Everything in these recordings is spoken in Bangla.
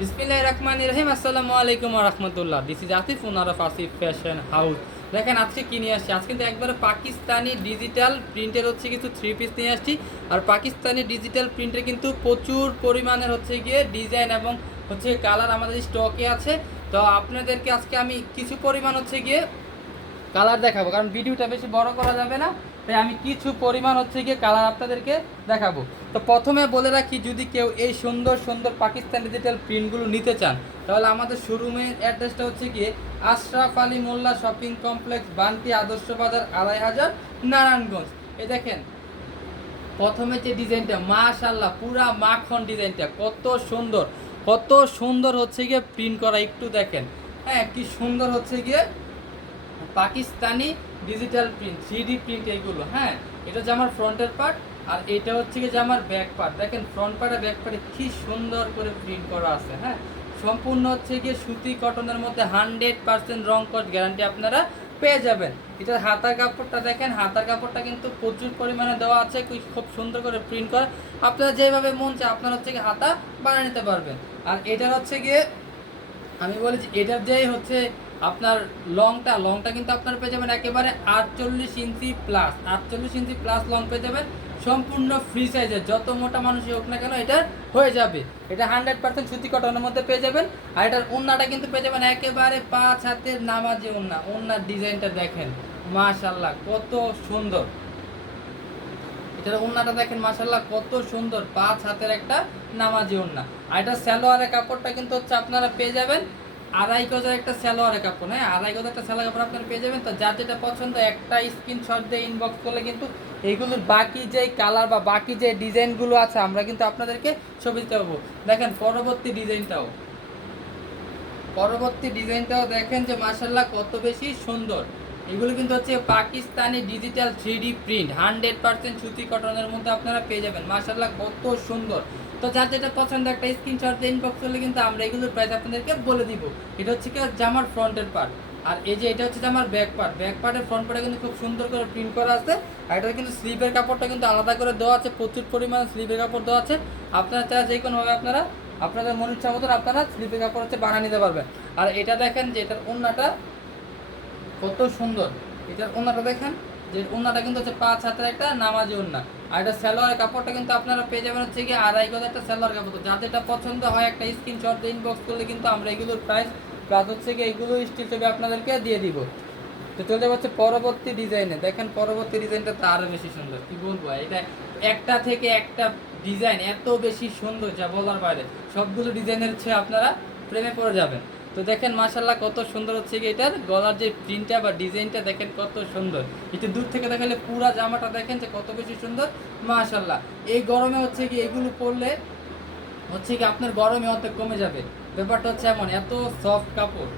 বিসমিল্লাহ রহমান রহিম, আসসালামু আলাইকুম রহমতুল্লাহ। দিস ইজ আসিফ উনার অফ আসিফ ফ্যাশন হাউস দেখেন, আজকে কি নিয়ে আসছি? আজকে কিন্তু একবারে পাকিস্তানি ডিজিটাল প্রিন্টের হচ্ছে কিছু থ্রি পিস নিয়ে আসছি। আর পাকিস্তানি ডিজিটাল প্রিন্টের কিন্তু প্রচুর পরিমাণের হচ্ছে গিয়ে ডিজাইন এবং হচ্ছে কালার আমাদের স্টকে আছে। তো আপনাদেরকে আজকে আমি কিছু পরিমাণ হচ্ছে গিয়ে কালার দেখাবো। কারণ ভিডিওটা বেশি বড় করা যাবে না। তাই আমি কিছু পরিমাণ হচ্ছে গিয়ে কালার আপনাদেরকে দেখাবো। তো প্রথমে বলে রাখি, যদি কেউ এই সুন্দর সুন্দর পাকিস্তান ডিজিটাল প্রিন্টগুলো নিতে চান, তাহলে আমাদের শোরুমের অ্যাড্রেসটা হচ্ছে গিয়ে আশরাফ আলী মোল্লা শপিং কমপ্লেক্স বান্টি আদর্শ বাজার, আড়াই হাজার নারায়ণগঞ্জ। এই দেখেন, প্রথমে যে ডিজাইনটা মাশাল্লাহ পুরা মাখন ডিজাইনটা কত সুন্দর কত সুন্দর হচ্ছে গিয়ে প্রিন্ট করা, একটু দেখেন। হ্যাঁ কি সুন্দর হচ্ছে গিয়ে Pakistani digital print three print এইগুলো হ্যাঁ? এটা হচ্ছে আমার ফ্রন্টের পার্ট আর এটা হচ্ছে কি যে আমার ব্যাক পার্ট দেখেন ফ্রন্ট পার্ট আর ব্যাক পার্টে কি সুন্দর করে প্রিন্ট করা আছে হ্যাঁ? সম্পূর্ণ হচ্ছে গিয়ে সুতি কটনের মধ্যে হান্ড্রেড পার্সেন্ট রং কট গ্যারান্টি আপনারা পেয়ে যাবেন। এটার হাতার কাপড়টা দেখেন, হাতার কাপড়টা কিন্তু প্রচুর পরিমাণে দেওয়া আছে খুব সুন্দর করে প্রিন্ট করা। আপনারা যেভাবে মন চায় আপনারা হচ্ছে গিয়ে হাতা বানিয়ে নিতে পারবেন। আর এটার হচ্ছে গিয়ে, আমি বলেছি, এটার যে হচ্ছে আপনার লংটা লংটা কিন্তু আপনার পেয়ে যাবেন একেবারে আটচল্লিশ ইঞ্চি প্লাস আটচল্লিশ ইঞ্চি প্লাস লং পেয়ে যাবেন সম্পূর্ণ ফ্রি সাইজের যত মোটা মানুষই হোক না কেন এটা হয়ে যাবে। এটা হান্ড্রেড পার্সেন্ট সুতি কটনের মধ্যে পেয়ে যাবেন। আর এটার ওন্নাটা কিন্তু পেয়ে যাবেন একেবারে পাঁচ হাতের নামাজি ওন্না। ওন্নার ডিজাইনটা দেখেন মাশাল্লাহ কত সুন্দর। এটার ওন্নাটা দেখেন মাশাল্লাহ কত সুন্দর, পাঁচ হাতের একটা নামাজি ওন্না। আর এটা স্যালোয়ারের কাপড়টা কিন্তু হচ্ছে আপনারা পেয়ে যাবেন আড়াই গজের একটা স্যালোয়ারের কাপড় হ্যাঁ? আড়াই গজের একটা স্যালোয়ার কাপড় আপনারা পেয়ে যাবেন। তো যার যেটা পছন্দ, একটা স্ক্রিনশট দিয়ে ইনবক্স করলে কিন্তু এইগুলোর বাকি যে কালার বা বাকি যে ডিজাইনগুলো আছে, আমরা কিন্তু আপনাদেরকে ছবি দিতে দেখেন, পরবর্তী ডিজাইনটাও। পরবর্তী ডিজাইনটাও দেখেন যে মাসাল্লাহ কত বেশি সুন্দর। এগুলো কিন্তু হচ্ছে Pakistani digital three print hundred percent সুতি কটনের মধ্যে আপনারা পেয়ে যাবেন। মাসাল্লাহ কত সুন্দর। তো যার যেটা পছন্দ, একটা স্ক্রিনশট দিয়ে ইনবক্স করলে কিন্তু আমরা এগুলোর প্রাইস আপনাদেরকে বলে দিব। এটা হচ্ছে কি জামার ফ্রন্টের পার্ট আর এই যে এটা হচ্ছে জামার ব্যাক পার্ট ব্যাক পার্টের ফ্রন্ট পার্টে কিন্তু খুব সুন্দর করে প্রিন্ট করা আছে। আর এটা কিন্তু স্লিভের কাপড়টা কিন্তু আলাদা করে দেওয়া আছে। প্রচুর পরিমাণে স্লিভের কাপড় দেওয়া আছে। আপনারা চাই যে কোনোভাবে আপনারা, আপনাদের মন ইচ্ছা মতন আপনারা স্লিপের কাপড় হচ্ছে বানিয়ে নিতে পারবেন। আর এটা দেখেন যে এটার ওন্নাটা কত সুন্দর। এটার ওন্নাটা দেখেন। যে ওন্নাটা কিন্তু হচ্ছে পাঁচ হাতের একটা নামাজি ওন্না। আর এটা সালোয়ারের কাপড়টা কিন্তু আপনারা পেয়ে যাবেন হচ্ছে কি আড়াই গজ একটা সালোয়ার কাপড়। তো যার যেটা পছন্দ হয় একটা স্ক্রিনশট ইনবক্স করলে কিন্তু আমরা এগুলোর প্রাইস প্লাস হচ্ছে কি এগুলো স্টিল ছবি আপনাদেরকে দিয়ে দিব। তো চলে যাচ্ছে পরবর্তী ডিজাইনে দেখেন পরবর্তী ডিজাইনটা তো আরও বেশি সুন্দর। কি বলব? এটা একটা থেকে একটা ডিজাইন এত বেশি সুন্দর যা বলার বাইরে। সবগুলো ডিজাইনের হচ্ছে আপনারা প্রেমে পড়ে যাবেন। তো দেখেন মাশাল্লাহ কত সুন্দর হচ্ছে কি এটার? গলার যে প্রিন্টটা বা ডিজাইনটা দেখেন কত সুন্দর। একটু দূর থেকে দেখালে পুরা জামাটা দেখেন যে কত বেশি সুন্দর। মাশাল্লাহ এই গরমে হচ্ছে কি এগুলো পরলে হচ্ছে কি আপনার গরমে অর্ধেক কমে যাবে। ব্যাপারটা হচ্ছে এমন, এত সফট কাপড়।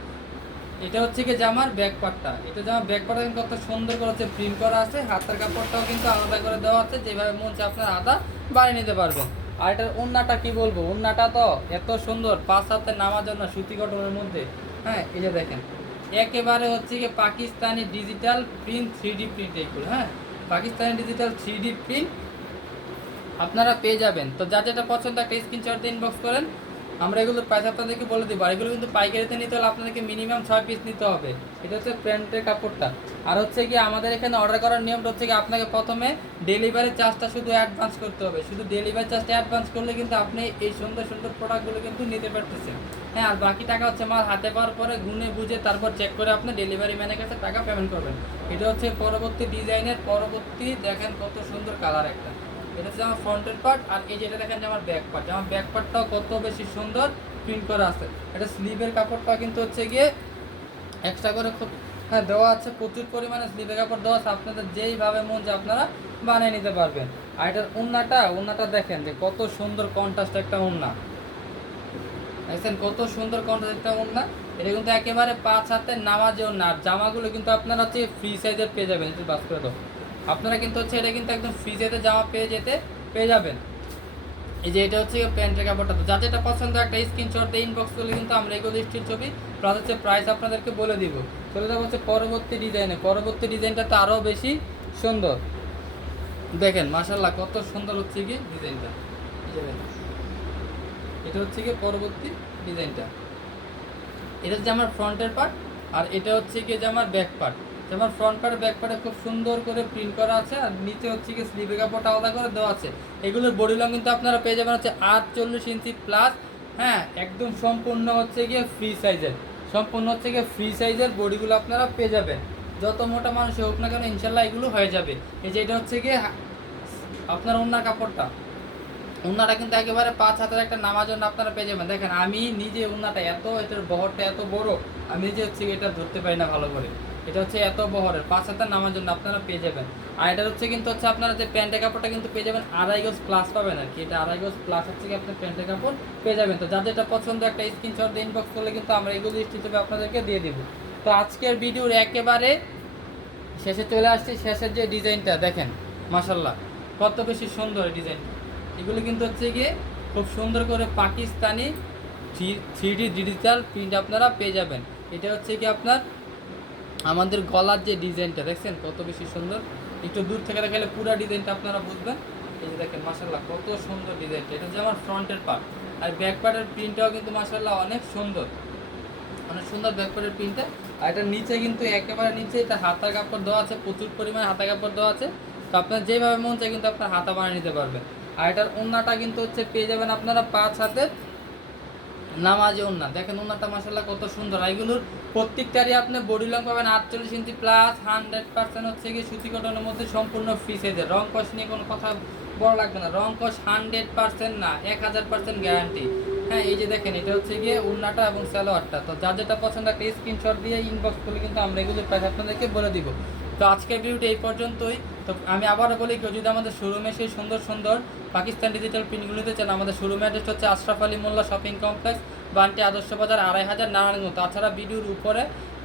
এটা হচ্ছে কি জামার ব্যাক পার্টটা এটা জামার ব্যাক পার্টটা কিন্তু কত সুন্দর করে হচ্ছে প্রিন্ট করা আছে। হাতের কাপড়টাও কিন্তু আলাদা করে দেওয়া আছে। যেভাবে মন চায় আপনার আদা বানিয়ে নিতে পারবেন। আর এটার ওন্নাটা কি বলব? ওন্নাটা তো এত সুন্দর, পাঁচ হাতে নামার জন্য সুতি কটনের মধ্যে। হ্যাঁ এই যে দেখেন। একেবারে হচ্ছে কি Pakistani digital print three D print এইগুলো হ্যাঁ? Pakistani digital three D print আপনারা পেয়ে যাবেন। তো যা যেটা পছন্দ, একটা স্ক্রিনশট দিয়ে ইনবক্স করেন। আমরা এগুলো প্রাইস আপনাদেরকে বলে দেবো। আর এগুলো কিন্তু পাইকারিতে নিতে হলে আপনাদেরকে মিনিমাম ছয় পিস নিতে হবে। এটা হচ্ছে প্যান্টের কাপড়টা। আর হচ্ছে কি আমাদের এখানে অর্ডার করার নিয়মটা হচ্ছে কি আপনাকে প্রথমে ডেলিভারি চার্জটা শুধু অ্যাডভান্স করতে হবে। শুধু ডেলিভারি চার্জটা অ্যাডভান্স করলে কিন্তু আপনি এই সুন্দর সুন্দর প্রোডাক্টগুলো কিন্তু নিতে পারতেছেন। হ্যাঁ আর বাকি টাকা হচ্ছে মাল হাতে পাওয়ার পরে গুনে বুঝে তারপর চেক করে আপনি ডেলিভারি ম্যানের কাছে টাকা পেমেন্ট করবেন। এটা হচ্ছে পরবর্তী ডিজাইনের পরবর্তী দেখেন কত সুন্দর কালার একটা। এটা হচ্ছে আমার ফ্রন্টের পার্ট আর এই যেটা দেখেন যে আমার ব্যাক পার্ট আমার ব্যাক পার্টটাও কত বেশি সুন্দর প্রিন্ট করা আছে। এটা স্লিভের কাপড়টা কিন্তু হচ্ছে গিয়ে এক্সট্রা করে খুব হ্যাঁ দেওয়া আছে, প্রচুর পরিমাণে স্লিভের কাপড় দেওয়া আছে, আপনাদের যেইভাবে মন যে আপনারা বানিয়ে নিতে পারবেন। আর এটার উন্নাটা উন্নাটা দেখেন যে কত সুন্দর কন্ট্রাস্ট একটা উন্না। দেখছেন, কত সুন্দর কন্ট্রাস্ট একটা উন্না। এটা কিন্তু একেবারে পাঁচ হাতের নামাজে উন্না, আর জামাগুলো কিন্তু আপনারা হচ্ছে ফ্রি সাইজের পেয়ে যাবেন। বাস করে দাও। আপনারা কিন্তু হচ্ছে এটা কিন্তু একদম ফ্রি সাইজের জামা পেয়ে যেতে পেয়ে যাবেন। এই যে এটা হচ্ছে প্যান্টের কাপড়টা তো যার যেটা পছন্দ, একটা স্ক্রিনশট দিয়ে ইনবক্স করলে কিন্তু আমরা এগুলো স্টিল ছবি প্লাস হচ্ছে প্রাইস আপনাদেরকে বলে দিব। চলে যাব হচ্ছে পরবর্তী ডিজাইনে পরবর্তী ডিজাইনটা তো আরও বেশি সুন্দর। দেখেন মাশাল্লাহ কত সুন্দর হচ্ছে কি ডিজাইনটা এটা হচ্ছে কি পরবর্তী ডিজাইনটা এটা হচ্ছে আমার ফ্রন্টের পার্ট আর এটা হচ্ছে কি যে আমার ব্যাক পার্ট যেমন ফ্রন্ট পার্ট ব্যাক পার্টে খুব সুন্দর করে প্রিন্ট করা আছে আর নিচে হচ্ছে কি স্লিভে কাপড়টা আলাদা করে দেওয়া আছে। এগুলোর বডি লং কিন্তু আপনারা পেয়ে যাবেন হচ্ছে আটচল্লিশ ইঞ্চি প্লাস হ্যাঁ একদম সম্পূর্ণ হচ্ছে গিয়ে ফ্রি সাইজের সম্পূর্ণ হচ্ছে গিয়ে ফ্রি সাইজের বডিগুলো আপনারা পেয়ে যাবেন। যত মোটা মানুষ হোক না কেন, ইনশাল্লাহ এগুলো হয়ে যাবে। এই যে এটা হচ্ছে গিয়ে আপনার অন্য কাপড়টা। উন্নাটা কিন্তু একেবারে পাঁচ হাতের একটা নামার জন্য আপনারা পেয়ে যাবেন। দেখেন, আমি নিজে উন্নাটা এত এটার বহরটা এত বড়, আমি নিজে হচ্ছে এটা ধরতে পারি না ভালো করে। এটা হচ্ছে এত বহরের, পাঁচ হাতের নামার জন্য আপনারা পেয়ে যাবেন। আর এটা হচ্ছে কিন্তু হচ্ছে আপনারা যে প্যান্টের কাপড়টা কিন্তু পেয়ে যাবেন আড়াই গজ প্লাস পাবেন আর কি। এটা আড়াই গজ প্লাস হচ্ছে কি আপনার প্যান্টের কাপড় পেয়ে যাবেন। তো যাদের এটা পছন্দ একটা স্ক্রিনশট দিয়ে ইনবক্স করলে কিন্তু আমরা এগুলো হিসেবে আপনাদেরকে দিয়ে দিব। তো আজকের ভিডিওর একেবারে শেষে চলে আসছি। শেষের যে ডিজাইনটা দেখেন মাসাল্লাহ কত বেশি সুন্দর ডিজাইন এগুলো কিন্তু হচ্ছে গিয়ে খুব সুন্দর করে Pakistani three D digital print আপনারা পেয়ে যাবেন। এটা হচ্ছে কি আপনার আমাদের গলার যে ডিজাইনটা, দেখছেন কত বেশি সুন্দর? একটু দূর থেকে দেখালে পুরো ডিজাইনটা আপনারা বুঝবেন। এই যে দেখেন মাসাল্লাহ কত সুন্দর ডিজাইনটা। এটা হচ্ছে আমার ফ্রন্টের পার্ট আর ব্যাক পার্টের প্রিন্টটাও কিন্তু মাসাল্লাহ অনেক সুন্দর। অনেক সুন্দর ব্যাক পার্টের প্রিন্টটা। আর এটার নিচে কিন্তু একেবারে নিচে এটা হাতার কাপড় দেওয়া আছে, প্রচুর পরিমাণে হাতা কাপড় দেওয়া আছে। তো আপনার যেভাবে মন চায় কিন্তু আপনার হাতা বানিয়ে নিতে পারবেন। আর এটার ওন্নাটা কিন্তু হচ্ছে পেয়ে যাবেন আপনারা পাঁচ হাতের নামাজে ওন্না দেখেন ওন্নাটা মাসাল্লাহ কত সুন্দর। এগুলোর প্রত্যেকটারই আপনি বডি লং পাবেন আটচল্লিশ ইঞ্চি প্লাস হান্ড্রেড পার্সেন্ট হচ্ছে গিয়ে সুতি কটনের মধ্যে সম্পূর্ণ ফ্রি সাইজের রং কষ নিয়ে কোনো কথা বড় লাগবে না। রং কষ হান্ড্রেড পার্সেন্ট না, এক হাজার পার্সেন্ট গ্যারান্টি হ্যাঁ এই যে দেখেন, এটা হচ্ছে গিয়ে উন্নাটা এবং সালোয়ারটা। তো যার যেটা পছন্দ, একটা স্ক্রিনশট দিয়ে ইনবক্স করলে কিন্তু আমরা এগুলোর প্রাইস আপনাদেরকে বলে দিব। তো আজকের ভিডিওটা এই পর্যন্তই। তো আমি আবারও বলি, কেউ যদি আমাদের শোরুমে সেই সুন্দর সুন্দর পাকিস্তান ডিজিটাল প্রিন্টগুলো নিতে চান, আমাদের শোরুমে অ্যাড্রেস হচ্ছে আশরাফ আলী মোল্লা শপিং কমপ্লেক্স বান্টি আদর্শ বাজার, আড়াই হাজার নারায়ণগঞ্জ। তাছাড়া ভিডিওর উপরে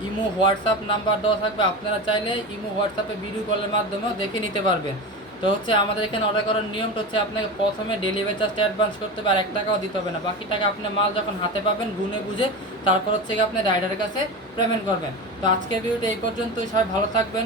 ইমো, হোয়াটসঅ্যাপ নাম্বার দেওয়া থাকবে। আপনারা চাইলে ইমো, হোয়াটসঅ্যাপে ভিডিও কলের মাধ্যমেও দেখে নিতে পারবেন। তো হচ্ছে আমাদের এখানে অর্ডার করার নিয়মটা হচ্ছে আপনাকে প্রথমে ডেলিভারি চার্জটা অ্যাডভান্স করতে হবে আর এক টাকাও দিতে হবে না। বাকি টাকা আপনি মাল যখন হাতে পাবেন, গুনে বুঝে তারপর হচ্ছে আপনি রাইডারের কাছে পেমেন্ট করবেন। তো আজকের ভিডিওটা এই পর্যন্তই। সবাই ভালো থাকবেন।